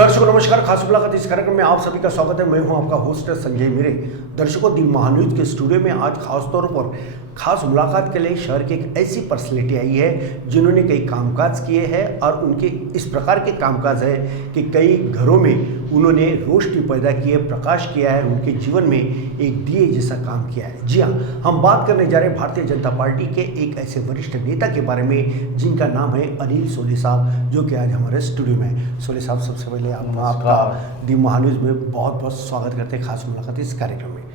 दर्शकों नमस्कार। खास मुलाकात इस कार्यक्रम में आप सभी का स्वागत है। मैं हूं आपका होस्ट संजय मिरे। दर्शकों दी महान्यूज के स्टूडियो में आज खास तौर पर खास मुलाकात के लिए शहर की एक ऐसी पर्सनैलिटी आई है जिन्होंने कई कामकाज किए हैं और उनके इस प्रकार के कामकाज है कि कई घरों में उन्होंने रोशनी पैदा की है, प्रकाश किया है, उनके जीवन में एक दिए जैसा काम किया है। जी हाँ, हम बात करने जा रहे हैं भारतीय जनता पार्टी के एक ऐसे वरिष्ठ नेता के बारे में जिनका नाम है अनिल सोले साहब, जो कि आज हमारे स्टूडियो में है। सोले साहब, सबसे पहले आपका दी महान्यूज में बहुत बहुत स्वागत करते हैं खास मुलाकात इस कार्यक्रम में।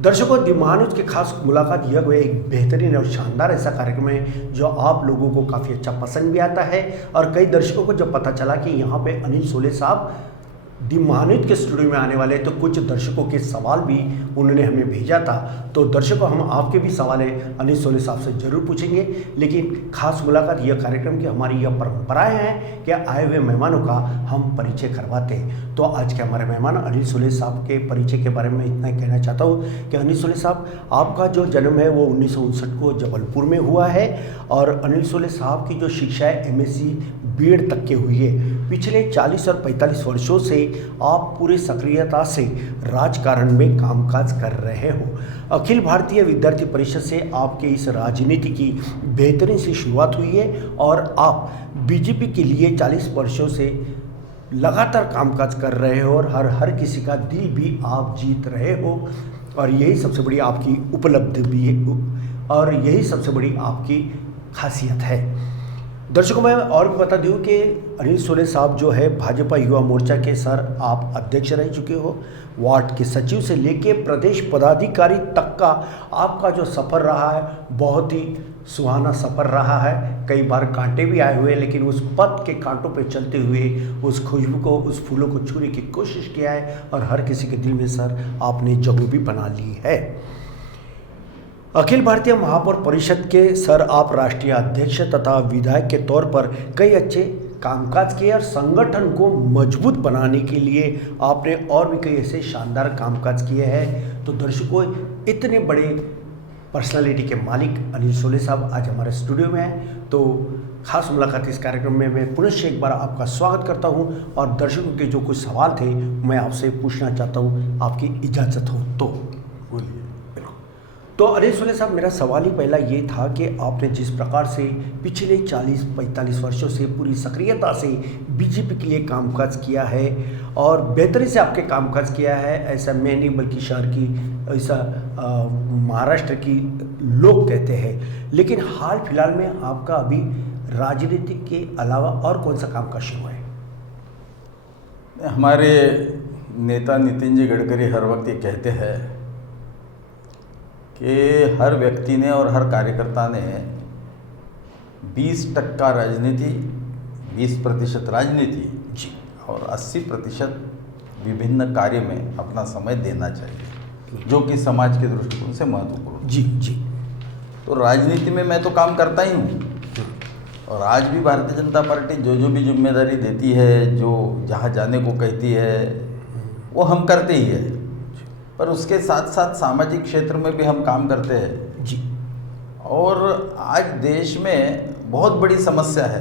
दर्शकों, दी महान्यूज की खास मुलाकात यह हुई एक बेहतरीन और शानदार ऐसा कार्यक्रम है जो आप लोगों को काफ़ी अच्छा पसंद भी आता है। और कई दर्शकों को जब पता चला कि यहाँ पे अनिल सोले साहब दी महान्यूज के स्टूडियो में आने वाले, तो कुछ दर्शकों के सवाल भी उन्होंने हमें भेजा था। तो दर्शकों, हम आपके भी सवाल है अनिल सोले साहब से जरूर पूछेंगे, लेकिन खास मुलाकात यह कार्यक्रम की हमारी यह परंपराएं हैं कि आए हुए मेहमानों का हम परिचय करवाते हैं। तो आज के हमारे मेहमान अनिल सोले साहब के परिचय के बारे में इतना ही कहना चाहता हूँ कि अनिल सोले साहब, आपका जो जन्म है वो 1959 को जबलपुर में हुआ है और अनिल सोले साहब की जो शिक्षा है MSc B.Ed तक के हुई है। पिछले 40 और 45 वर्षों से आप पूरी सक्रियता से राजकारण में कामकाज कर रहे हो। अखिल भारतीय विद्यार्थी परिषद से आपके इस राजनीति की बेहतरीन सी शुरुआत हुई है और आप बीजेपी के लिए 40 वर्षों से लगातार कामकाज कर रहे हो और हर किसी का दिल भी आप जीत रहे हो। और यही सबसे बड़ी आपकी उपलब्धि भी है और यही सबसे बड़ी आपकी खासियत है। दर्शकों, मैं और भी बता दूं कि अनिल सोले साहब जो है भाजपा युवा मोर्चा के सर आप अध्यक्ष रह चुके हो। वार्ड के सचिव से लेके प्रदेश पदाधिकारी तक का आपका जो सफ़र रहा है बहुत ही सुहाना सफ़र रहा है। कई बार कांटे भी आए हुए, लेकिन उस पथ के कांटों पे चलते हुए उस खुशबू को, उस फूलों को छूने की कोशिश किया है और हर किसी के दिल में सर आपने जगह भी बना ली है। अखिल भारतीय महापौर परिषद के सर आप राष्ट्रीय अध्यक्ष तथा विधायक के तौर पर कई अच्छे कामकाज किए और संगठन को मजबूत बनाने के लिए आपने और भी कई ऐसे शानदार कामकाज किए हैं। तो दर्शकों, इतने बड़े पर्सनालिटी के मालिक अनिल सोले साहब आज हमारे स्टूडियो में हैं। तो खास मुलाकात इस कार्यक्रम में मैं पुनः एक बार आपका स्वागत करता हूं और दर्शकों के जो कुछ सवाल थे मैं आपसे पूछना चाहता हूं, आपकी इजाज़त हो तो बोलिए। तो अनिल सोले साहब, मेरा सवाल ही पहला ये था कि आपने जिस प्रकार से पिछले 40-45 वर्षों से पूरी सक्रियता से बीजेपी के लिए कामकाज किया है और बेहतरी से आपके कामकाज किया है, ऐसा मैं नहीं बल्कि शहर की, ऐसा महाराष्ट्र की लोग कहते हैं। लेकिन हाल फिलहाल में आपका अभी राजनीति के अलावा और कौन सा कामकाज शुरू है? हमारे नेता नितिन जी गडकरी हर वक्त ये कहते हैं कि हर व्यक्ति ने और हर कार्यकर्ता ने 20% राजनीति, 20% राजनीति जी और 80% विभिन्न कार्य में अपना समय देना चाहिए, जो कि समाज के दृष्टिकोण से महत्वपूर्ण। जी जी। तो राजनीति में मैं तो काम करता ही हूँ और आज भी भारतीय जनता पार्टी जो भी जिम्मेदारी देती है, जो जहाँ जाने को कहती है, वो हम करते ही है। पर उसके साथ साथ सामाजिक क्षेत्र में भी हम काम करते हैं जी। और आज देश में बहुत बड़ी समस्या है।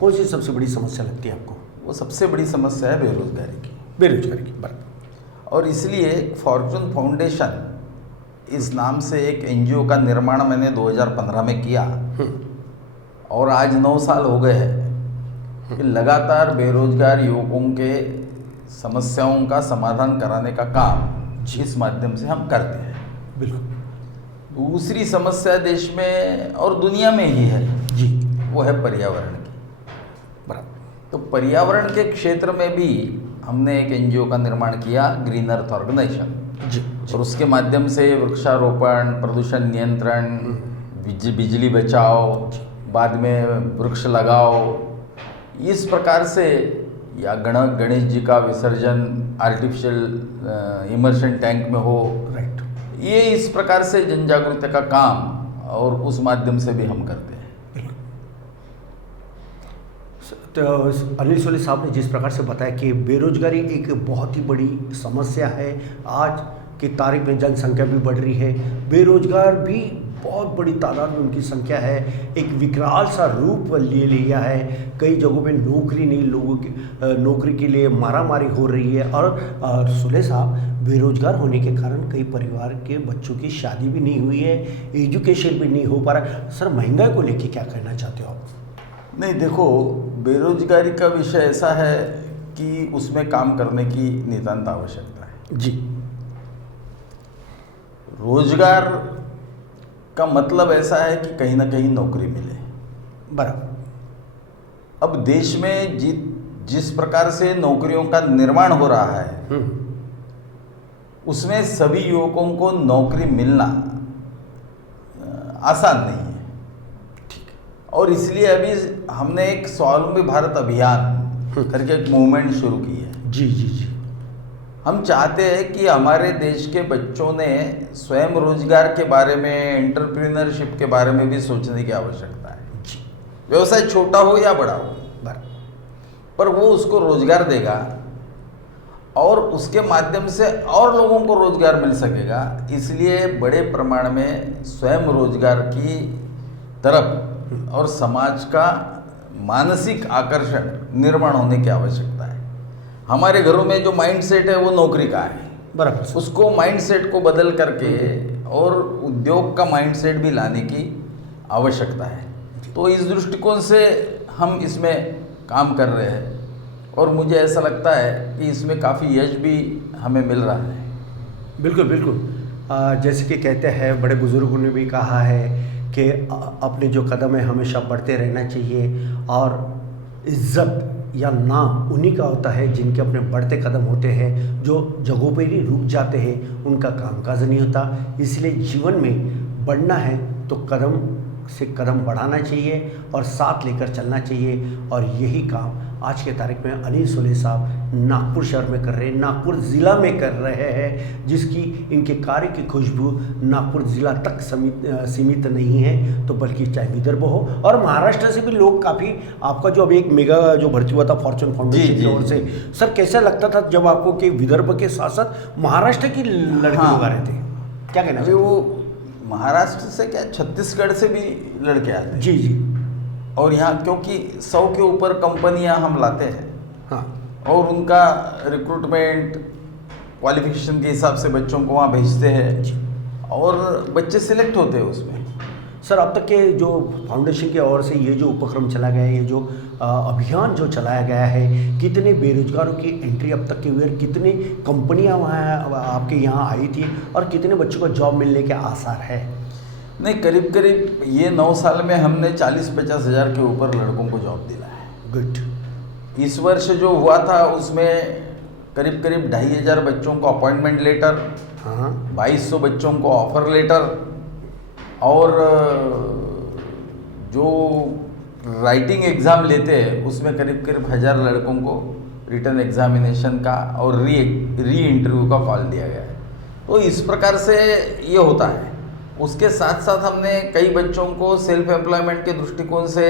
कौन सी सबसे बड़ी समस्या लगती है आपको? वो सबसे बड़ी समस्या है बेरोजगारी की। बेरोजगारी की बात। और इसलिए फॉर्चून फाउंडेशन इस नाम से एक NGO का निर्माण मैंने 2015 में किया और आज 9 साल हो गए हैं कि लगातार बेरोजगार युवकों के समस्याओं का समाधान कराने का काम इस माध्यम से हम करते हैं। बिल्कुल। दूसरी समस्या देश में और दुनिया में ही है जी, वो है पर्यावरण की। बराबर। तो पर्यावरण के क्षेत्र में भी हमने एक NGO का निर्माण किया, ग्रीन अर्थ ऑर्गेनाइजेशन जी। और उसके माध्यम से वृक्षारोपण, प्रदूषण नियंत्रण, बिजली बचाओ, बाद में वृक्ष लगाओ, इस प्रकार से, या गणेश जी का विसर्जन आर्टिफिशियल इमर्शन टैंक में हो, राइट, ये इस प्रकार से जन जागरूकता का काम और उस माध्यम से भी हम करते हैं। तो अनिल सोले साहब ने जिस प्रकार से बताया कि बेरोजगारी एक बहुत ही बड़ी समस्या है। आज की तारीख में जनसंख्या भी बढ़ रही है, बेरोजगार भी बहुत बड़ी तादाद में उनकी संख्या है, एक विकराल सा रूप ले लिया है। कई जगहों पे नौकरी नहीं, लोगों की नौकरी के लिए मारामारी हो रही है। और सुले साहब, बेरोजगार होने के कारण कई परिवार के बच्चों की शादी भी नहीं हुई है, एजुकेशन भी नहीं हो पा रहा। सर, महंगाई को लेके क्या कहना चाहते हो आप? नहीं, देखो, बेरोजगारी का विषय ऐसा है कि उसमें काम करने की नितांत आवश्यकता है जी। रोजगार का मतलब ऐसा है कि कहीं ना कहीं नौकरी मिले। बराबर। अब देश में जिस प्रकार से नौकरियों का निर्माण हो रहा है, उसमें सभी युवकों को नौकरी मिलना आसान नहीं है। ठीक है। और इसलिए अभी हमने एक स्वावलंबी भारत अभियान करके एक मूवमेंट शुरू की है। जी जी जी। हम चाहते हैं कि हमारे देश के बच्चों ने स्वयं रोजगार के बारे में, एंटरप्रेन्योरशिप के बारे में भी सोचने की आवश्यकता है। जी। व्यवसाय छोटा हो या बड़ा हो, पर वो उसको रोजगार देगा और उसके माध्यम से और लोगों को रोजगार मिल सकेगा। इसलिए बड़े प्रमाण में स्वयं रोजगार की तरफ और समाज का मानसिक आकर्षण निर्माण होने की आवश्यकता है। हमारे घरों में जो माइंडसेट है वो नौकरी का है, बराबर। उसको माइंडसेट को बदल करके और उद्योग का माइंडसेट भी लाने की आवश्यकता है। तो इस दृष्टिकोण से हम इसमें काम कर रहे हैं और मुझे ऐसा लगता है कि इसमें काफ़ी यश भी हमें मिल रहा है। बिल्कुल बिल्कुल। जैसे कि कहते हैं, बड़े बुजुर्गों ने भी कहा है कि अपने जो कदम है हमेशा बढ़ते रहना चाहिए, और इज्जत या नाम उन्हीं का होता है जिनके अपने बढ़ते कदम होते हैं। जो जगहों पर ही रुक जाते हैं उनका कामकाज नहीं होता। इसलिए जीवन में बढ़ना है तो कदम से कदम बढ़ाना चाहिए और साथ लेकर चलना चाहिए। और यही काम आज के तारीख में अनिल सोले साहब नागपुर शहर में कर रहे हैं, नागपुर ज़िला में कर रहे हैं, जिसकी इनके कार्य की खुशबू नागपुर ज़िला तक सीमित नहीं है, तो बल्कि चाहे विदर्भ हो और महाराष्ट्र से भी लोग काफ़ी। आपका जो अभी एक मेगा जो भर्ती हुआ था फॉर्चून फाउंडेशन की ओर से, सर कैसा लगता था जब आपको कि विदर्भ के साथ साथ महाराष्ट्र की लड़के लोग आ रहे थे? क्या कहना चाहिए? वो महाराष्ट्र से क्या, छत्तीसगढ़ से भी लड़के आते हैं। जी जी। और यहाँ क्योंकि 100 के ऊपर कंपनियाँ हम लाते हैं, हाँ, और उनका रिक्रूटमेंट क्वालिफिकेशन के हिसाब से बच्चों को वहाँ भेजते हैं और बच्चे सिलेक्ट होते हैं उसमें। सर, अब तक के जो फाउंडेशन की ओर से ये जो उपक्रम चला गया है, ये जो अभियान जो चलाया गया है, कितने बेरोजगारों की एंट्री अब तक की हुई है, कितनी कंपनियां वहाँ आपके यहाँ आई थी और कितने बच्चों को जॉब मिलने के आसार है? नहीं, करीब करीब ये 9 साल में हमने 40-50 हज़ार के ऊपर लड़कों को जॉब दिला है। गुड। इस वर्ष जो हुआ था उसमें करीब करीब 2,500 बच्चों को अपॉइंटमेंट लेटर, हाँ, 2200 बच्चों को ऑफर लेटर, और जो राइटिंग एग्ज़ाम लेते हैं उसमें करीब करीब 1000 लड़कों को रिटर्न एग्जामिनेशन का और री इंटरव्यू का कॉल दिया गया है। तो इस प्रकार से ये होता है। उसके साथ साथ हमने कई बच्चों को सेल्फ एम्प्लॉयमेंट के दृष्टिकोण से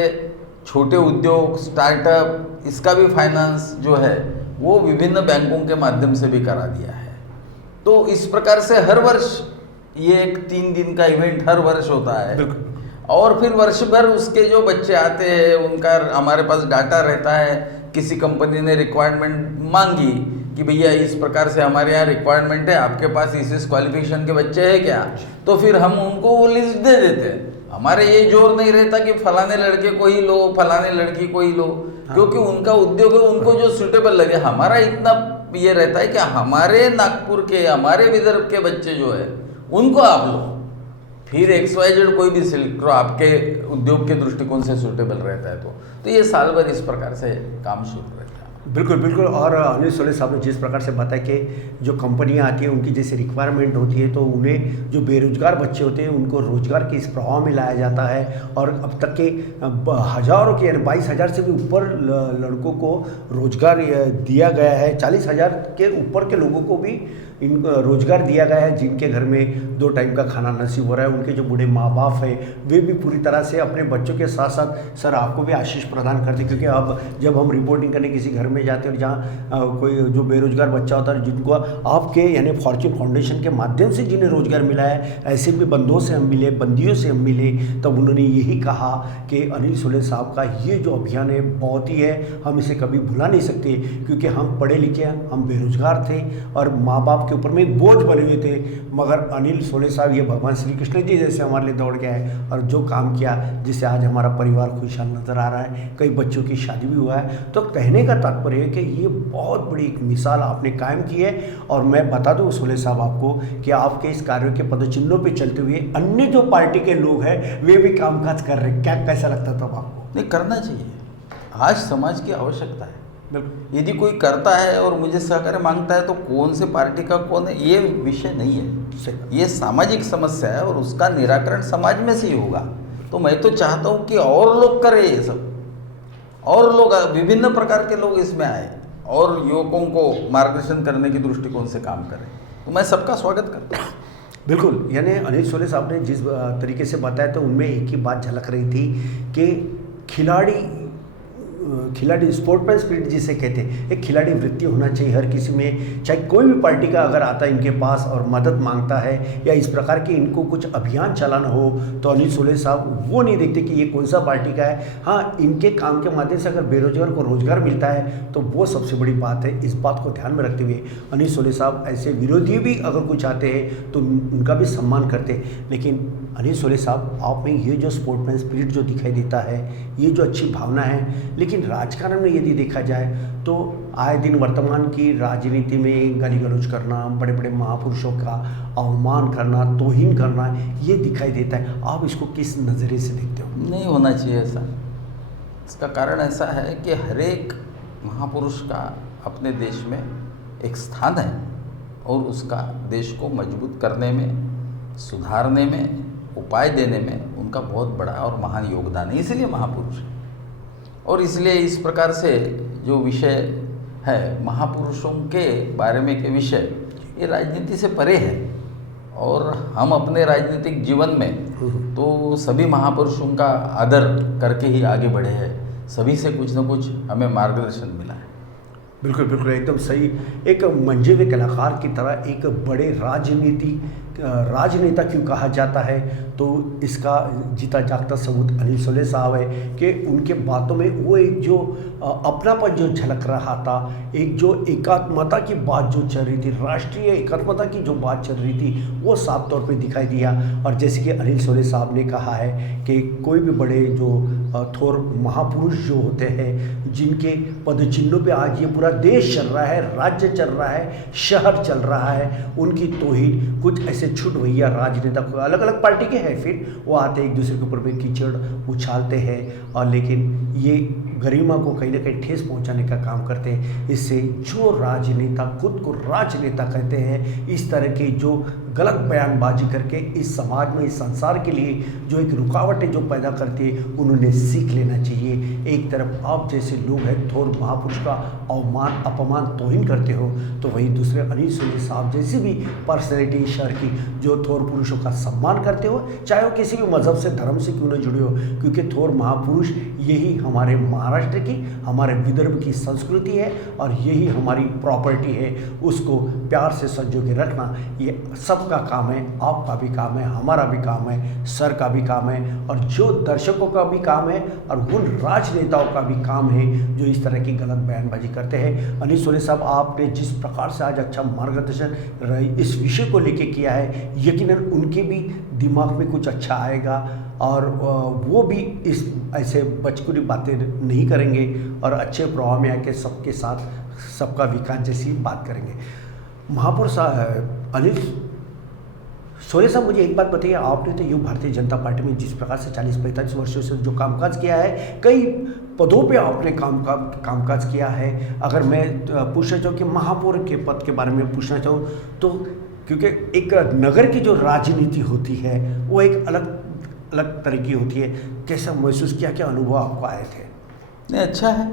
छोटे उद्योग, स्टार्टअप, इसका भी फाइनेंस जो है वो विभिन्न बैंकों के माध्यम से भी करा दिया है। तो इस प्रकार से हर वर्ष ये एक 3 दिन का इवेंट हर वर्ष होता है, और फिर वर्ष भर उसके जो बच्चे आते हैं उनका हमारे पास डाटा रहता है। किसी कंपनी ने रिक्वायरमेंट मांगी कि भैया इस प्रकार से हमारे यहाँ रिक्वायरमेंट है, आपके पास इस क्वालिफिकेशन के बच्चे हैं क्या, तो फिर हम उनको वो लिस्ट दे देते हैं। हमारे ये जोर नहीं रहता कि फलाने लड़के को ही लो, फलाने लड़की को ही लो, क्योंकि उनका उद्योग है, उनको जो सूटेबल लगे। हमारा इतना ये रहता है कि हमारे नागपुर के, हमारे विदर्भ के बच्चे जो है उनको आप लो, फिर XYZ कोई भी सिलेक्ट करो, आपके उद्योग के दृष्टिकोण से सूटेबल रहता है। तो ये साल भर इस प्रकार से काम शुरू रहता है। बिल्कुल बिल्कुल। और अनिल सोले साहब ने जिस प्रकार से बताया कि जो कंपनियां आती हैं उनकी जैसी रिक्वायरमेंट होती है, तो उन्हें जो बेरोजगार बच्चे होते हैं उनको रोजगार के इस प्रभाव में लाया जाता है। और अब तक के हज़ारों के 22,000 से भी ऊपर लड़कों को रोजगार दिया गया है। 40,000 के ऊपर के लोगों को भी इन रोजगार दिया गया है, जिनके घर में 2 टाइम का खाना नसीब हो रहा है, उनके जो बूढ़े माँ बाप हैं वे भी पूरी तरह से अपने बच्चों के साथ साथ सर आपको भी आशीष प्रदान करते, क्योंकि अब जब हम रिपोर्टिंग करने किसी घर में जाते हैं और जहाँ कोई जो बेरोजगार बच्चा होता है, जिनको आपके यानी फॉर्च्यून फाउंडेशन के माध्यम से जिन्हें रोजगार मिला है, ऐसे भी बंदों से हम मिले, बंदियों से हम मिले, तब उन्होंने यही कहा कि अनिल सोले साहब का ये जो अभियान है बहुत ही है, हम इसे कभी भुला नहीं सकते, क्योंकि हम पढ़े लिखे, हम बेरोजगार थे और माँ बाप के ऊपर में एक बोझ बने हुए थे, मगर अनिल सोले साहब ये भगवान श्री कृष्ण जी जैसे हमारे लिए दौड़ के आए और जो काम किया जिससे आज हमारा परिवार खुशहाल नज़र आ रहा है, कई बच्चों की शादी भी हुआ है। तो कहने का तात्पर्य है कि ये बहुत बड़ी एक मिसाल आपने कायम की है। और मैं बता दूं सोले साहब आपको कि आपके इस कार्य के पदचिन्हों पे चलते हुए अन्य जो पार्टी के लोग हैं वे भी कामकाज कर रहे हैं, क्या कैसा लगता था आपको? नहीं, करना चाहिए, आज समाज की आवश्यकता है। यदि कोई करता है और मुझे सहकार्य मांगता है तो कौन से पार्टी का कौन है ये विषय नहीं है, ये सामाजिक समस्या है और उसका निराकरण समाज में से ही होगा। तो मैं तो चाहता हूँ कि और लोग करें ये सब, और लोग विभिन्न प्रकार के लोग इसमें आए और युवकों को मार्गदर्शन करने की दृष्टिकोण से काम करें, तो मैं सबका स्वागत करता हूँ। बिल्कुल, यानी अनिल सोले साहब ने जिस तरीके से बताया तो उनमें एक ही बात झलक रही थी कि खिलाड़ी स्पोर्टमैन स्पिरिट जिसे कहते हैं, एक खिलाड़ी वृत्ति होना चाहिए हर किसी में। चाहे कोई भी पार्टी का अगर आता है इनके पास और मदद मांगता है या इस प्रकार के इनको कुछ अभियान चलाना हो, तो अनिल सोले साहब वो नहीं देखते कि ये कौन सा पार्टी का है। हाँ, इनके काम के माध्यम से अगर बेरोजगार को रोजगार मिलता है तो वो सबसे बड़ी बात है। इस बात को ध्यान में रखते हुए अनिल सोले साहब ऐसे विरोधी भी अगर कुछ आते हैं तो उनका भी सम्मान करते हैं। लेकिन अनिल सोले साहब, आप में ये जो स्पोर्ट्समैन स्पिरिट जो दिखाई देता है, ये जो अच्छी भावना है, लेकिन राजकारण में यदि देखा जाए तो आए दिन वर्तमान की राजनीति में गाली गलौज करना, बड़े बड़े महापुरुषों का अवमान करना, तौहीन करना, ये दिखाई देता है। आप इसको किस नज़रिए से देखते हो? नहीं होना चाहिए ऐसा। इसका कारण ऐसा है कि हर एक महापुरुष का अपने देश में एक स्थान है और उसका देश को मजबूत करने में, सुधारने में, उपाय देने में उनका बहुत बड़ा और महान योगदान है, इसलिए महापुरुष है। और इसलिए इस प्रकार से जो विषय है महापुरुषों के बारे में के विषय, ये राजनीति से परे है और हम अपने राजनीतिक जीवन में तो सभी महापुरुषों का आदर करके ही आगे बढ़े हैं। सभी से कुछ न कुछ हमें मार्गदर्शन मिला है। बिल्कुल बिल्कुल, एकदम सही। एक मंजे हुए कलाकार की तरह एक बड़े राजनेता क्यों कहा जाता है, तो इसका जीता जागता सबूत अनिल सोले साहब है कि उनके बातों में वो एक जो अपनापन जो झलक रहा था, एक जो एकात्मता की बात जो चल रही थी, राष्ट्रीय एकात्मता की जो बात चल रही थी, वो साफ तौर पे दिखाई दिया। और जैसे कि अनिल सोले साहब ने कहा है कि कोई भी बड़े जो थोर महापुरुष जो होते हैं, जिनके पदचिन्हों पे आज ये पूरा देश चल रहा है, राज्य चल रहा है, शहर चल रहा है, उनकी तौहीन कुछ ऐसे छुट भैया राजनेता को अलग अलग पार्टी के हैं, फिर वो आते एक दूसरे के ऊपर में कीचड़ उछालते हैं और लेकिन ये गरिमा को कहीं ना कहीं ठेस पहुंचाने का काम करते हैं। इससे जो राजनेता खुद को राजनेता कहते हैं, इस तरह के जो गलत बयानबाजी करके इस समाज में, इस संसार के लिए जो एक रुकावटें जो पैदा करते हैं, उन्होंने सीख लेना चाहिए। एक तरफ आप जैसे लोग हैं थोर महापुरुष का अवमान, अपमान, तौहीन करते हो, तो वहीं दूसरे अनिल सोले साहब जैसी भी पर्सनैलिटी शहर की जो थोर पुरुषों का सम्मान करते हो, चाहे वो किसी भी मजहब से, धर्म से क्यों न जुड़े हो, क्योंकि थोर महापुरुष यही हमारे महाराष्ट्र की, हमारे विदर्भ की संस्कृति है और यही हमारी प्रॉपर्टी है। उसको प्यार से संजो के रखना ये सबका काम है, आपका भी काम है, हमारा भी काम है, सर का भी काम है और जो दर्शकों का भी काम है और उन राजनेताओं का भी काम है जो इस तरह की गलत बयानबाजी करते हैं। अनिल सोले साहब, आपने जिस प्रकार से आज अच्छा मार्गदर्शन इस विषय को लेके किया है, यकीनन उनके भी दिमाग में कुछ अच्छा आएगा और वो भी इस ऐसे बचकुरी बातें नहीं करेंगे और अच्छे प्रभाव में आके सबके साथ सबका विकास जैसी बात करेंगे। महापुरुष अनिल सोले साहब, मुझे एक बात बताइए, आपने तो युवा भारतीय जनता पार्टी में जिस प्रकार से 40-45 वर्षों से जो कामकाज किया है, कई पदों पे आपने कामकाज किया है। अगर मैं पूछना चाहूँ कि महापौर के पद के बारे में पूछना चाहूँ तो, क्योंकि एक नगर की जो राजनीति होती है वो एक अलग तरह की होती है, कैसा महसूस किया, क्या अनुभव आपको आए थे? नहीं, अच्छा है।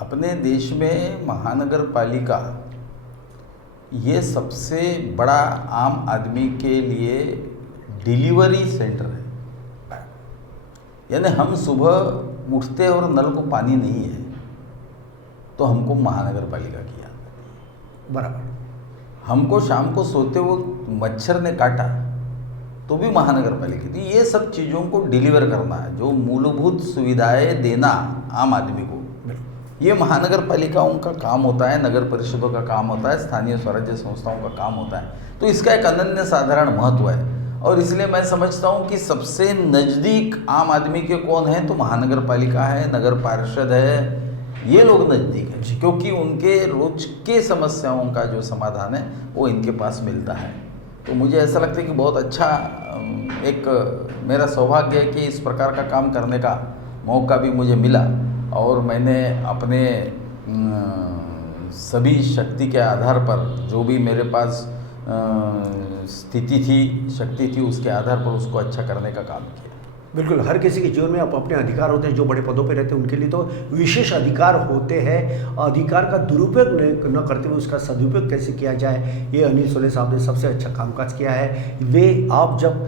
अपने देश में महानगर पालिका ये सबसे बड़ा आम आदमी के लिए डिलीवरी सेंटर है। यानी हम सुबह उठते और नल को पानी नहीं है तो हमको महानगर पालिका की याद आती है। बराबर। हमको शाम को सोते हुए मच्छर ने काटा तो भी महानगर पालिका थी। ये सब चीज़ों को डिलीवर करना है, जो मूलभूत सुविधाएं देना आम आदमी को, ये महानगर पालिकाओं का काम होता है, नगर परिषदों का काम होता है, स्थानीय स्वराज्य संस्थाओं का काम होता है। तो इसका एक अनन्य साधारण महत्व है और इसलिए मैं समझता हूँ कि सबसे नज़दीक आम आदमी के कौन है तो महानगर पालिका है, नगर पार्षद है, ये लोग नज़दीक हैं क्योंकि उनके रोज के समस्याओं का जो समाधान है वो इनके पास मिलता है। तो मुझे ऐसा लगता है कि बहुत अच्छा एक मेरा सौभाग्य है कि इस प्रकार का काम करने का मौका भी मुझे मिला और मैंने अपने सभी शक्ति के आधार पर जो भी मेरे पास स्थिति थी, शक्ति थी, उसके आधार पर उसको अच्छा करने का काम किया। बिल्कुल, हर किसी के जीवन में अपने अधिकार होते हैं। जो बड़े पदों पे रहते हैं उनके लिए तो विशेष अधिकार होते हैं। अधिकार का दुरुपयोग न करते हुए उसका सदुपयोग कैसे किया जाए, ये अनिल सोले साहब ने सबसे अच्छा कामकाज किया है। वे आप जब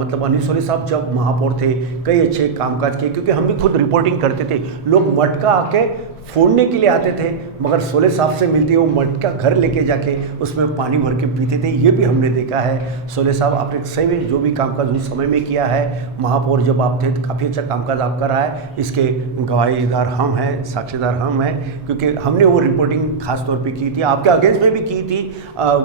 मतलब अनिल सोले साहब जब महापौर थे कई अच्छे कामकाज किए, क्योंकि हम भी खुद रिपोर्टिंग करते थे। लोग मटका आके फोड़ने के लिए आते थे, मगर सोले साहब से मिलते वो मटका घर लेके जाके उसमें पानी भर के पीते थे। ये भी हमने देखा है। सोले साहब आपने सही में जो भी कामकाज उस समय में किया है, महापौर जब आप थे तो काफ़ी अच्छा कामकाज आपका रहा है। इसके गवाहीदार हम हैं, साक्षीदार हम हैं, क्योंकि हमने वो रिपोर्टिंग खास तौर पे की थी, आपके अगेंस्ट में भी की थी।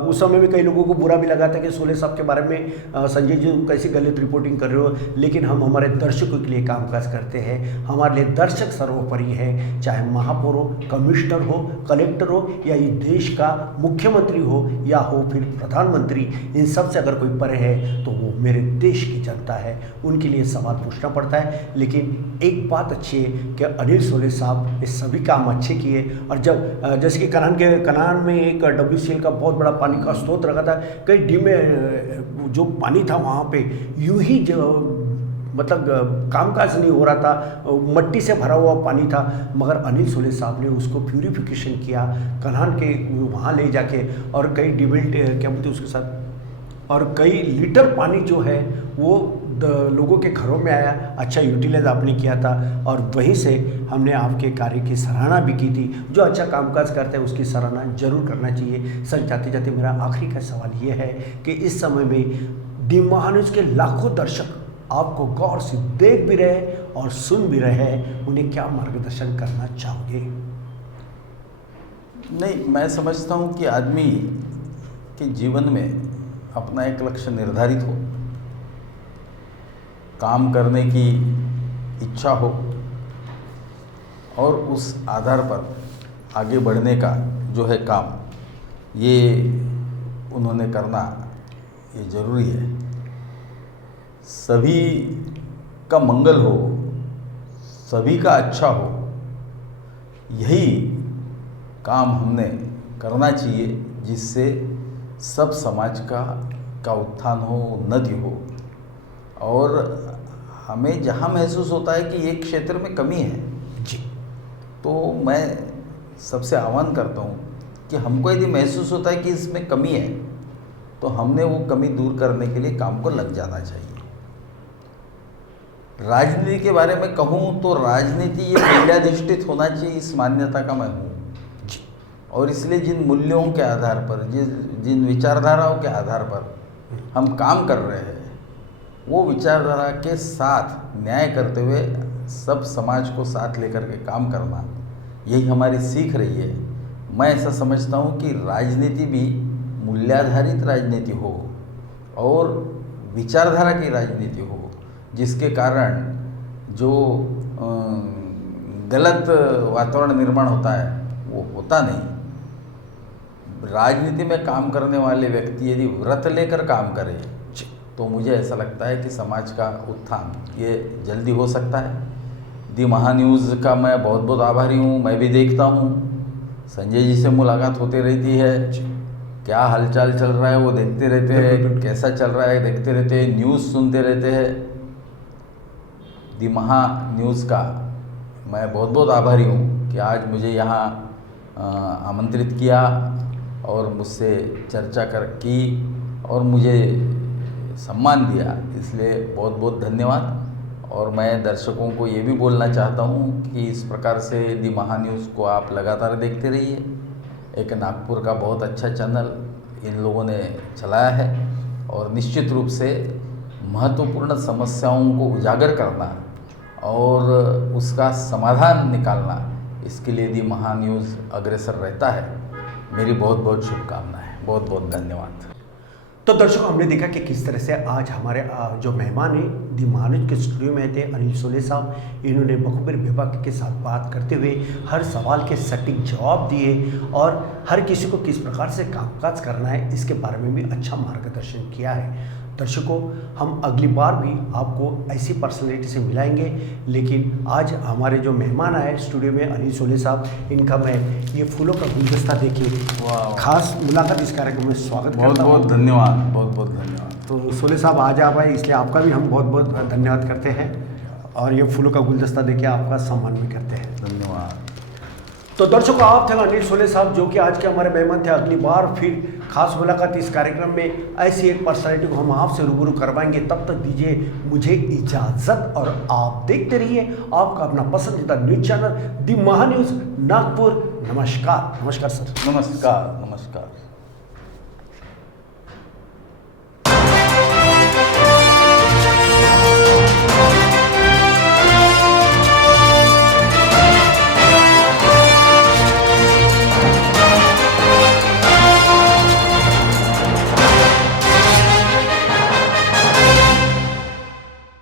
उस समय में कई लोगों को बुरा भी लगा था कि सोले साहब के बारे में संजय जी कैसी गलत रिपोर्टिंग कर रहे हो, लेकिन हम हमारे दर्शकों के लिए कामकाज करते हैं। हमारे लिए दर्शक सर्वोपरि है, चाहे महापौर हो, कमिश्नर हो, कलेक्टर हो या ये देश का मुख्यमंत्री हो या हो फिर प्रधानमंत्री, इन सब से अगर कोई परे है तो वो मेरे देश की जनता है। उनके लिए सवाल पूछना पड़ता है। लेकिन एक बात अच्छी है कि अनिल सोले साहब ये सभी काम अच्छे किए। और जब जैसे कि कनान में एक WCL का बहुत बड़ा पानी का स्रोत रखा था, कई डी में जो पानी था वहाँ पे यूं ही जो मतलब कामकाज नहीं हो रहा था, मट्टी से भरा हुआ पानी था, मगर अनिल सोले साहब ने उसको प्यूरिफिकेशन किया कन्हान के वहाँ ले जाके, और कई डिबिल्ट क्या बोलते उसके साथ, और कई लीटर पानी जो है वो लोगों के घरों में आया। अच्छा यूटिलाइज आपने किया था और वहीं से हमने आपके कार्य की सराहना भी की थी। जो अच्छा कामकाज करते हैं उसकी सराहना जरूर करना चाहिए। सर, जाते जाते मेरा आखिरी का सवाल ये है कि इस समय में दी महान्यूज़ के लाखों दर्शक आपको गौर से देख भी रहे और सुन भी रहे हैं, उन्हें क्या मार्गदर्शन करना चाहोगे? नहीं, मैं समझता हूँ कि आदमी के जीवन में अपना एक लक्ष्य निर्धारित हो, काम करने की इच्छा हो और उस आधार पर आगे बढ़ने का जो है काम, ये उन्होंने करना ये ज़रूरी है। सभी का मंगल हो, सभी का अच्छा हो, यही काम हमने करना चाहिए जिससे सब समाज का उत्थान हो, उन्नति हो। और हमें जहाँ महसूस होता है कि एक क्षेत्र में कमी है जी, तो मैं सबसे आह्वान करता हूँ कि हमको यदि महसूस होता है कि इसमें कमी है तो हमने वो कमी दूर करने के लिए काम को लग जाना चाहिए। राजनीति के बारे में कहूँ तो राजनीति ये मूल्याधिष्ठित होना चाहिए, इस मान्यता का मैं हूँ। और इसलिए जिन मूल्यों के आधार पर, जिन विचारधाराओं के आधार पर हम काम कर रहे हैं, वो विचारधारा के साथ न्याय करते हुए सब समाज को साथ लेकर के काम करना, यही हमारी सीख रही है। मैं ऐसा समझता हूँ कि राजनीति भी मूल्याधारित राजनीति हो और विचारधारा की राजनीति हो, जिसके कारण जो गलत वातावरण निर्माण होता है वो होता नहीं। राजनीति में काम करने वाले व्यक्ति यदि व्रत लेकर काम करें तो मुझे ऐसा लगता है कि समाज का उत्थान ये जल्दी हो सकता है। दी महान्यूज़ का मैं बहुत बहुत आभारी हूँ। मैं भी देखता हूँ, संजय जी से मुलाकात होती रहती है, क्या हालचाल चल रहा है वो देखते रहते हैं, कैसा चल रहा है देखते रहते हैं, न्यूज़ सुनते रहते हैं। दी महान्यूज़ का मैं बहुत बहुत आभारी हूँ कि आज मुझे यहाँ आमंत्रित किया और मुझसे चर्चा की और मुझे सम्मान दिया, इसलिए बहुत बहुत धन्यवाद। और मैं दर्शकों को ये भी बोलना चाहता हूँ कि इस प्रकार से दी महान्यूज़ को आप लगातार देखते रहिए। एक नागपुर का बहुत अच्छा चैनल इन लोगों ने चलाया है और निश्चित रूप से महत्वपूर्ण समस्याओं को उजागर करना और उसका समाधान निकालना, इसके लिए दी महान्यूज़ अग्रसर रहता है। मेरी बहुत बहुत शुभकामनाएं, बहुत बहुत धन्यवाद। तो दर्शकों, हमने देखा कि किस तरह से आज हमारे जो मेहमान हैं दी महान्यूज़ के स्टूडियो में थे अनिल सोले साहब। इन्होंने बखूबी विभाग के साथ बात करते हुए हर सवाल के सटीक जवाब दिए और हर किसी को किस प्रकार से कामकाज करना है इसके बारे में भी अच्छा मार्गदर्शन किया है। दर्शकों, हम अगली बार भी आपको ऐसी पर्सनैलिटी से मिलाएंगे, लेकिन आज हमारे जो मेहमान आए स्टूडियो में अनिल सोले साहब, इनका मैं ये फूलों का गुलदस्ता देखिए खास मुलाकात इस कार्यक्रम में स्वागत बहुत करता हूं। बहुत धन्यवाद, बहुत बहुत धन्यवाद। तो सोले साहब आज आप आए, इसलिए आपका भी हम बहुत बहुत धन्यवाद करते हैं और ये फूलों का गुलदस्ता देखिए आपका सम्मान भी करते हैं। धन्यवाद। तो दर्शकों, आप थे अनिल सोले साहब जो कि आज के हमारे मेहमान थे। अगली बार फिर खास मुलाकात इस कार्यक्रम में ऐसी एक पर्सनैलिटी को हम आपसे रूबरू करवाएंगे। तब तक दीजिए मुझे इजाज़त और आप देखते रहिए आपका अपना पसंदीदा न्यूज़ चैनल दी महान्यूज़ नागपुर। नमस्कार। नमस्कार सर। नमस्कार। नमस्कार।